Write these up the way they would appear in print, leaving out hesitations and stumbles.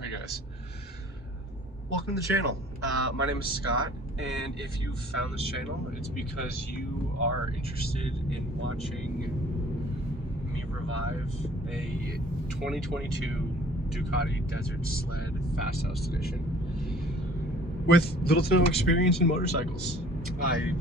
Hi guys, welcome to the channel. My name is Scott, and if you found this channel, it's because you are interested in watching me revive a 2022 Ducati Desert Sled Fasthouse edition with little to no experience in motorcycles. I,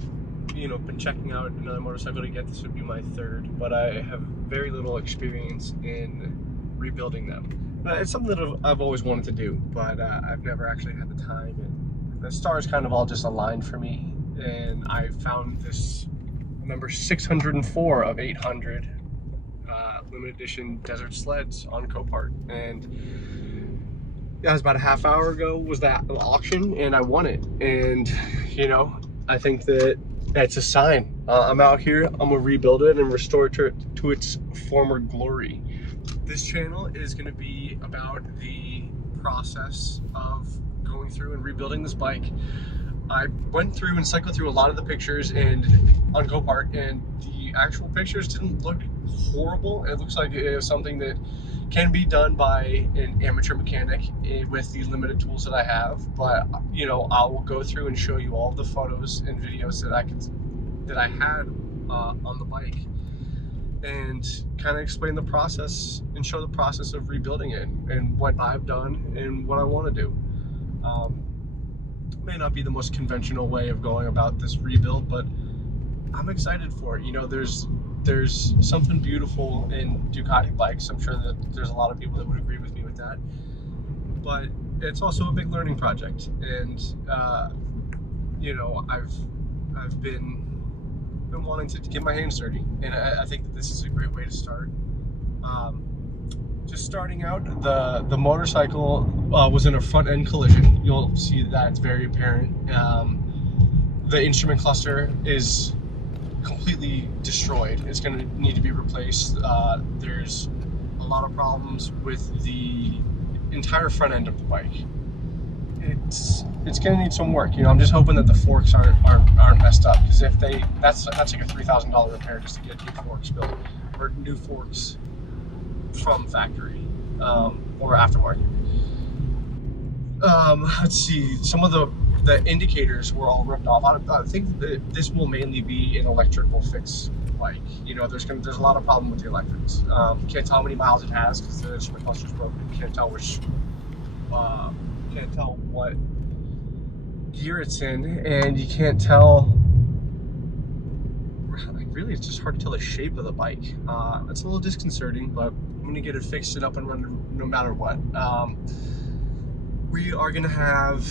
been checking out another motorcycle to get. This would be my third, but I have very little experience in rebuilding them. It's something that I've always wanted to do, but I've never actually had the time, and the stars kind of all just aligned for me, and I found this number 604 of 800 limited edition desert sleds on Copart, and that was about a half hour ago was that auction, and I won it. And I think that that's a sign. I'm out here, I'm gonna rebuild it and restore it to its former glory. This channel is going to be about the process of going through and rebuilding this bike. I went through and cycled through a lot of the pictures and on Copart, and the actual pictures didn't look horrible. It looks like it was something that can be done by an amateur mechanic with the limited tools that I have. But I'll go through and show you all the photos and videos that I had on the bike, and kind of explain the process and show the process of rebuilding it and what I've done and what I want to do. It may not be the most conventional way of going about this rebuild, but I'm excited for it. There's something beautiful in Ducati bikes. I'm sure that there's a lot of people that would agree with me with that, but it's also a big learning project, and I've been wanting to get my hands dirty, and I think that this is a great way to start. Just starting out, the motorcycle was in a front end collision. You'll see that it's very apparent. The instrument cluster is completely destroyed. It's going to need to be replaced. There's a lot of problems with the entire front end of the bike. It's going to need some work. I'm just hoping that the forks aren't messed up, because if that's like a $3,000 repair just to get new forks built, or new forks from factory or aftermarket. Let's see, some of the indicators were all ripped off. I think that this will mainly be an electrical fix. There's a lot of problem with the electrics. Can't tell how many miles it has because the instrument cluster's broken. Can't tell what gear it's in, and you can't tell. Really, it's just hard to tell the shape of the bike. It's a little disconcerting, but I'm gonna get it fixed and up and running no matter what. We are gonna have.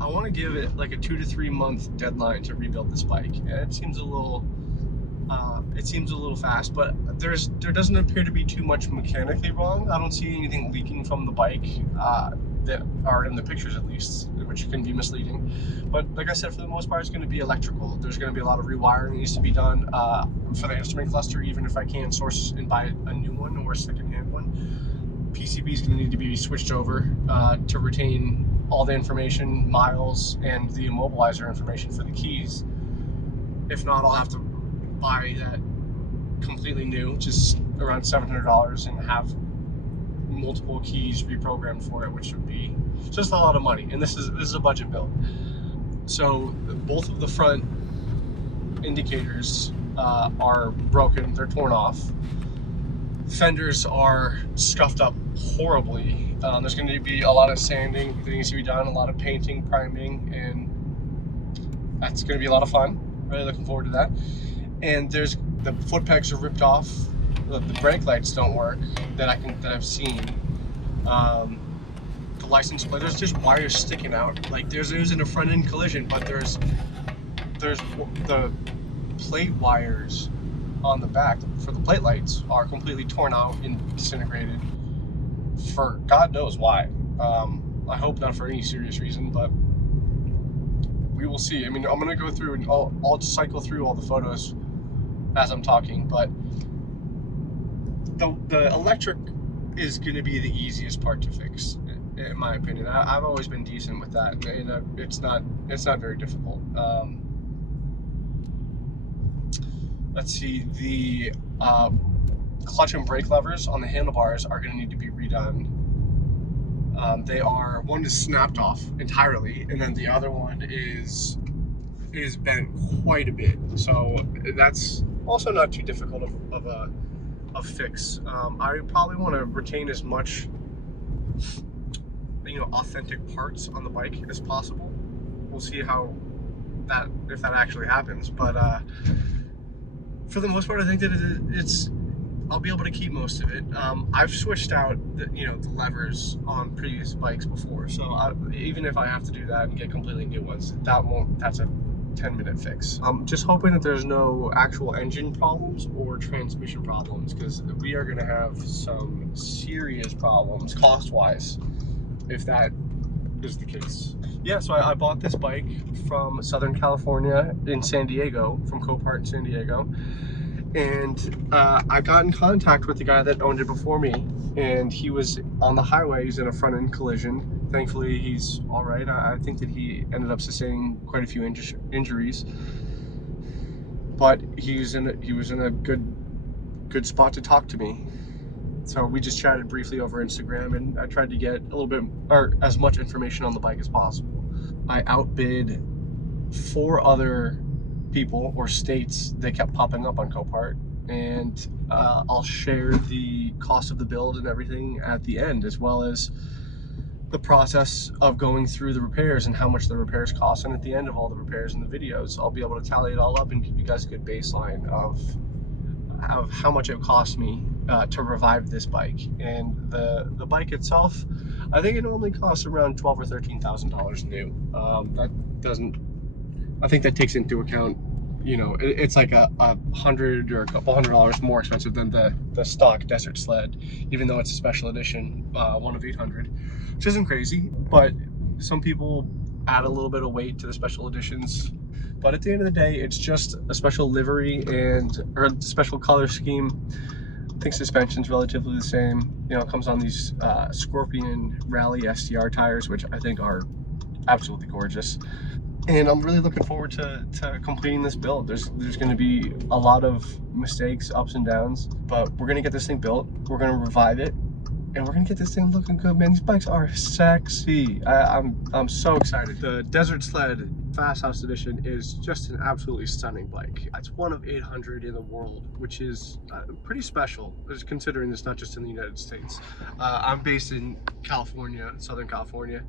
I want to give it like a 2 to 3 month deadline to rebuild this bike. And it seems a little fast, but there doesn't appear to be too much mechanically wrong. I don't see anything leaking from the bike that are in the pictures, at least, which can be misleading. But like I said, for the most part, it's going to be electrical. There's going to be a lot of rewiring that needs to be done for the instrument cluster, even if I can source and buy a new one or a secondhand one. PCB is going to need to be switched over to retain all the information, miles, and the immobilizer information for the keys. If not, I'll have to buy that completely new, which is around $700, and have multiple keys reprogrammed for it, which would be just a lot of money. And this is a budget build. So both of the front indicators are broken. They're torn off. Fenders are scuffed up horribly. There's going to be a lot of sanding that needs to be done, a lot of painting, priming, and that's going to be a lot of fun. Really looking forward to that. And the foot pegs are ripped off. The brake lights don't work that I've seen. The license plate, there's just wires sticking out. Like there's in a front end collision, but there's the plate wires on the back for the plate lights are completely torn out and disintegrated for God knows why. I hope not for any serious reason, but we will see. I mean, I'm gonna go through and I'll cycle through all the photos as I'm talking, but the electric is going to be the easiest part to fix, in my opinion. I've always been decent with that, and it's not very difficult. Let's see, the clutch and brake levers on the handlebars are going to need to be redone. One is snapped off entirely, and then the other one is bent quite a bit. So that's also not too difficult of a fix. I probably want to retain as much authentic parts on the bike as possible. We'll see if that actually happens, but for the most part, I think that I'll be able to keep most of it. I've switched out the levers on previous bikes before, so even if I have to do that and get completely new ones, that's a 10-minute fix. I'm just hoping that there's no actual engine problems or transmission problems, because we are going to have some serious problems cost-wise if that is the case. Yeah, so I bought this bike from Southern California in San Diego, from Copart in San Diego. And I got in contact with the guy that owned it before me, and he was on the highway. He's in a front end collision. Thankfully, he's all right. I think that he ended up sustaining quite a few injuries, but he was in a good spot to talk to me. So we just chatted briefly over Instagram, and I tried to get a little bit, or as much information on the bike as possible. I outbid 4 other people or states that kept popping up on Copart, and I'll share the cost of the build and everything at the end, as well as the process of going through the repairs and how much the repairs cost. And at the end of all the repairs and the videos, I'll be able to tally it all up and give you guys a good baseline of how much it cost me to revive this bike. And the bike itself, I think it only costs around $12,000 or $13,000 new. I think that takes into account, it's like a $100 or a couple $100 more expensive than the stock Desert Sled, even though it's a special edition, one of 800, which isn't crazy. But some people add a little bit of weight to the special editions. But at the end of the day, it's just a special livery or a special color scheme. I think suspension's relatively the same. It comes on these Scorpion Rally STR tires, which I think are absolutely gorgeous. And I'm really looking forward to completing this build. There's going to be a lot of mistakes, ups and downs, but we're going to get this thing built. We're going to revive it, and we're going to get this thing looking good, man. These bikes are sexy. I'm so excited. The Desert Sled Fasthouse Edition is just an absolutely stunning bike. It's one of 800 in the world, which is pretty special, considering it's not just in the United States. I'm based in California, Southern California,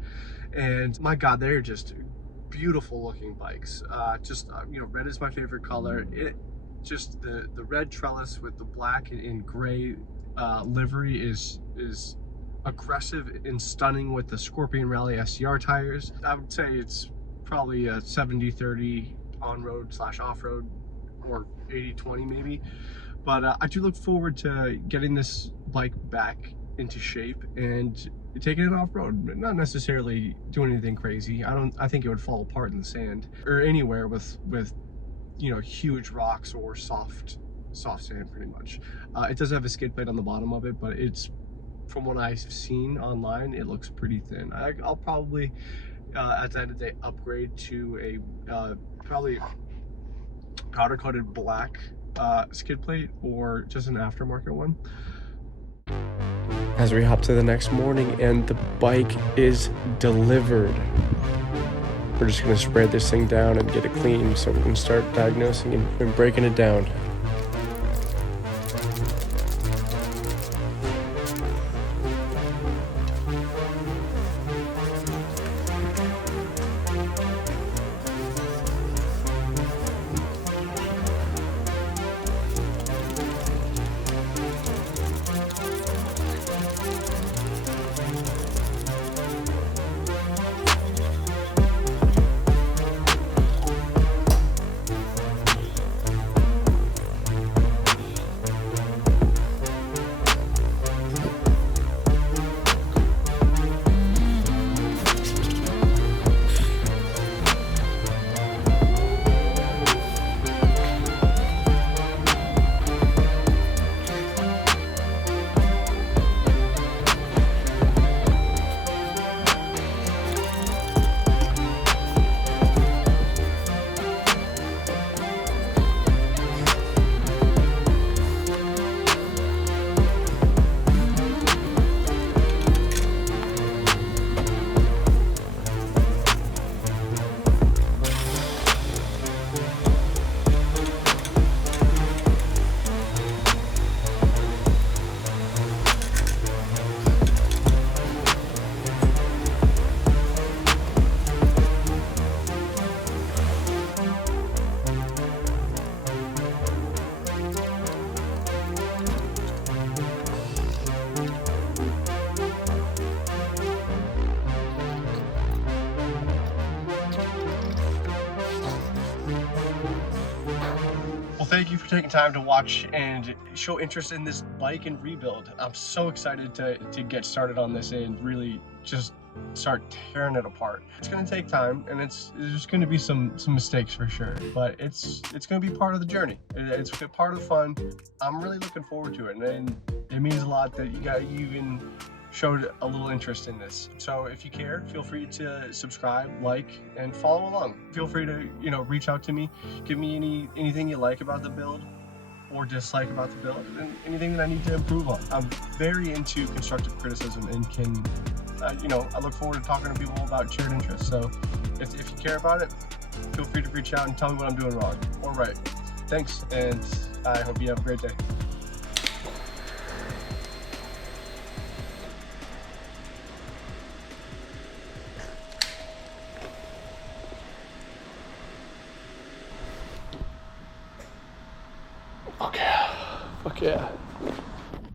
and my God, they're just beautiful looking bikes. Red is my favorite color. Just the red trellis with the black and gray livery is aggressive and stunning with the Scorpion Rally SCR tires. I would say it's probably a 70-30 on-road / off-road, or 80-20 maybe. But I do look forward to getting this bike back into shape and taking it off-road. Not necessarily doing anything crazy. I think it would fall apart in the sand or anywhere with huge rocks or soft sand, pretty much. It does have a skid plate on the bottom of it, but from what I've seen online, it looks pretty thin. I'll probably at the end of the day upgrade to a probably powder coated black skid plate, or just an aftermarket one. As we hop to the next morning and the bike is delivered, we're just going to spray this thing down and get it clean so we can start diagnosing and breaking it down. thank you for taking time to watch and show interest in this bike and rebuild. I'm so excited to get started on this and really just start tearing it apart. It's gonna take time, and there's gonna be some mistakes for sure, but it's gonna be part of the journey. It's part of the fun. I'm really looking forward to it, and it means a lot that you even showed a little interest in this. So if you care, feel free to subscribe, like, and follow along. Feel free to reach out to me, give me anything you like about the build or dislike about the build, and anything that I need to improve on. I'm very into constructive criticism and can I look forward to talking to people about shared interests. So if you care about it, feel free to reach out and tell me what I'm doing wrong or right. Thanks, and I hope you have a great day. Okay, fuck yeah.